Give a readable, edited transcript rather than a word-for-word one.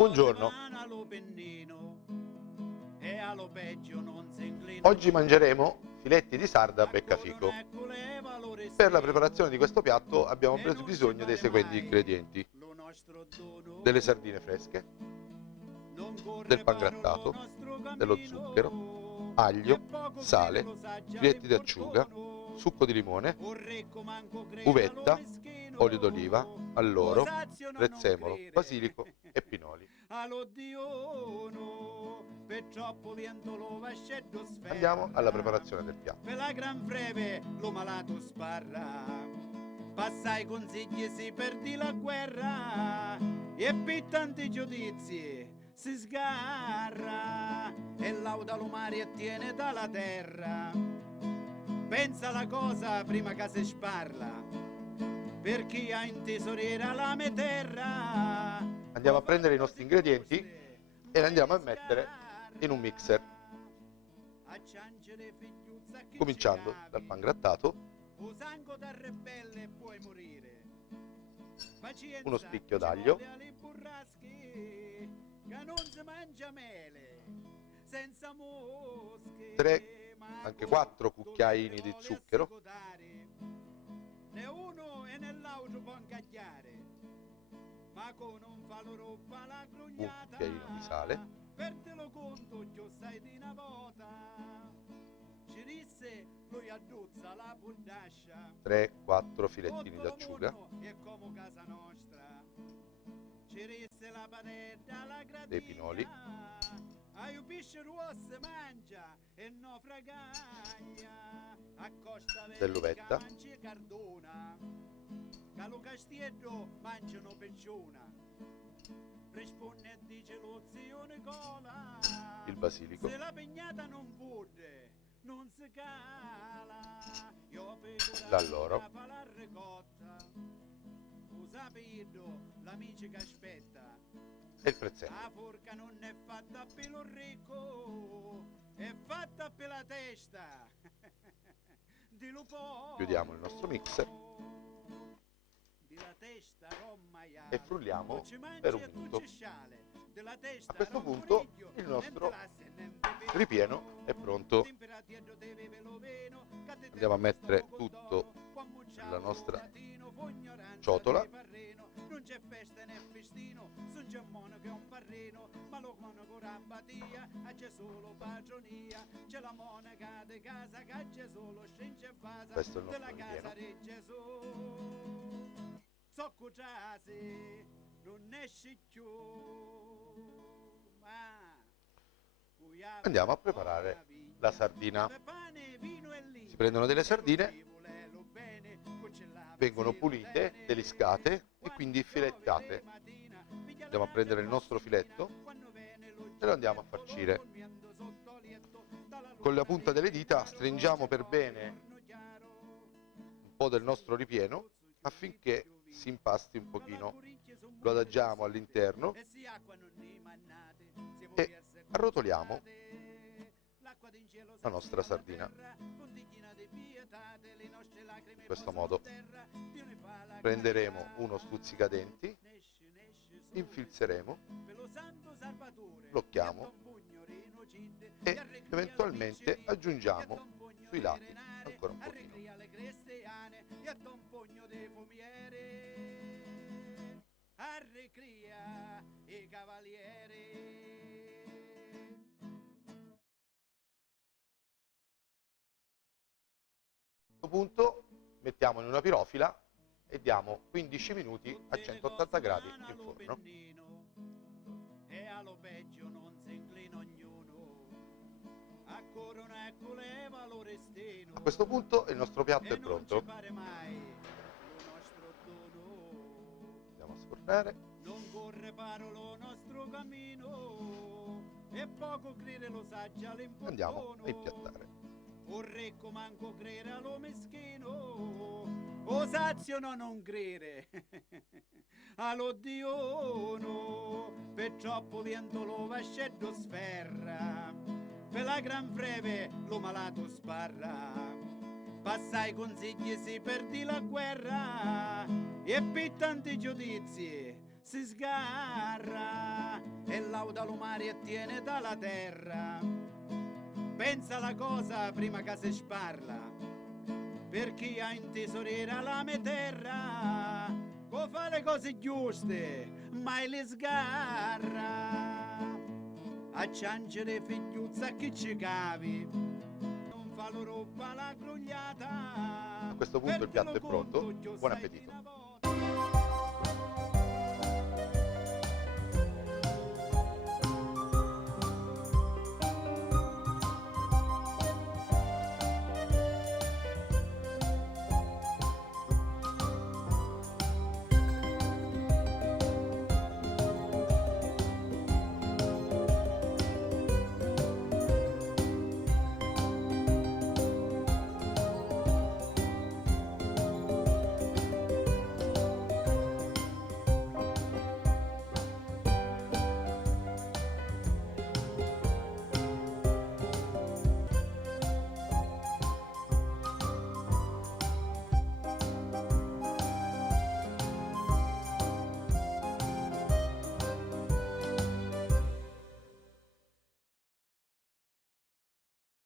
Buongiorno. Oggi mangeremo filetti di sarda a beccafico. Per la preparazione di questo piatto abbiamo preso bisogno dei seguenti ingredienti: delle sardine fresche, del pangrattato, dello zucchero, aglio, sale, filetti di acciuga, succo di limone, uvetta, olio d'oliva, alloro, prezzemolo, basilico e pinoli. Andiamo alla preparazione del piatto. Per la gran breve lo malato sparra, passai consigli si perdi la guerra e per tanti giudizi si sgarra e lauda lo mare e tiene dalla terra. Pensa la cosa prima che si sparla, per chi ha in tesoriera la mia terra. Andiamo a prendere i nostri ingredienti e li andiamo a mettere in un mixer, cominciando dal pangrattato, uno spicchio d'aglio, 3, anche 4 cucchiaini di zucchero, né uno e nell'altro può incagliare, ma con un falo roba la un grugnata, cucchiaino di sale, per te lo conto io sai di una volta, ci disse lui adduzza la pundascia, 3-4 filettini d'acciuga, e come casa nostra, ci disse la padetta la gratina, dei pinoli, ai pesce ruosse mangia e no fragaglia, accosta dell'uvetta, mangia cardona, calo castietto mangiano pecciona, risponde e dice lo zio Nicola, il basilico, se la pegnata non pude non si cala, io l'alloro, fa la ricotta, usapido l'amici che aspetta, e il prezzemolo. la forca non è fatta per lo ricco, è fatta per la testa di lupo. Chiudiamo il nostro mixer e frulliamo per un minuto. A questo punto il nostro ripieno è pronto. Andiamo a mettere tutto nella nostra ciotola. Non c'è festa né festino, non c'è monaco e un barreno, ma lo monaco rambatia, c'è solo padronia, c'è la monaca di casa che c'è solo scince e vasa, Questo è il della nostro casa ripieno. di Gesù. So cuciasi, non esci più, ma Andiamo a preparare la sardina. Si prendono delle sardine, vengono pulite, deliscate e quindi filettate. Andiamo a prendere il nostro filetto e lo andiamo a farcire. Con la punta delle dita stringiamo per bene un po' del nostro ripieno affinché si impasti un pochino. Lo adagiamo all'interno e arrotoliamo la nostra sardina. In questo modo prenderemo uno stuzzicadenti, infilzeremo, blocchiamo e eventualmente aggiungiamo sui lati ancora un pochino. A questo punto mettiamo in una pirofila e diamo 15 minuti a 180 gradi in forno. E allo peggio non si inclina ognuno, a corona e coleva lo restino. A questo punto il nostro piatto è pronto. Andiamo a sfornare. Non corre paro lo nostro cammino, e poco crede lo saggia l'importuno. Andiamo a impiattare. O recco manco crede allo meschino, o sazio no non crede allo Dio no, per troppo vento lo vascello sferra, per la gran breve lo malato sparra, passai consigli si perdi la guerra e per tanti giudizi si sgarra e lauda lo mare e tiene dalla terra. Pensa la cosa prima che si sparla, per chi ha in tesoriera la mia terra, co fa le cose giuste, mai le sgarra. A ciancere figliuzza a chi ci cavi, non fa loro roba la grugliata. A questo punto il piatto è pronto, buon appetito.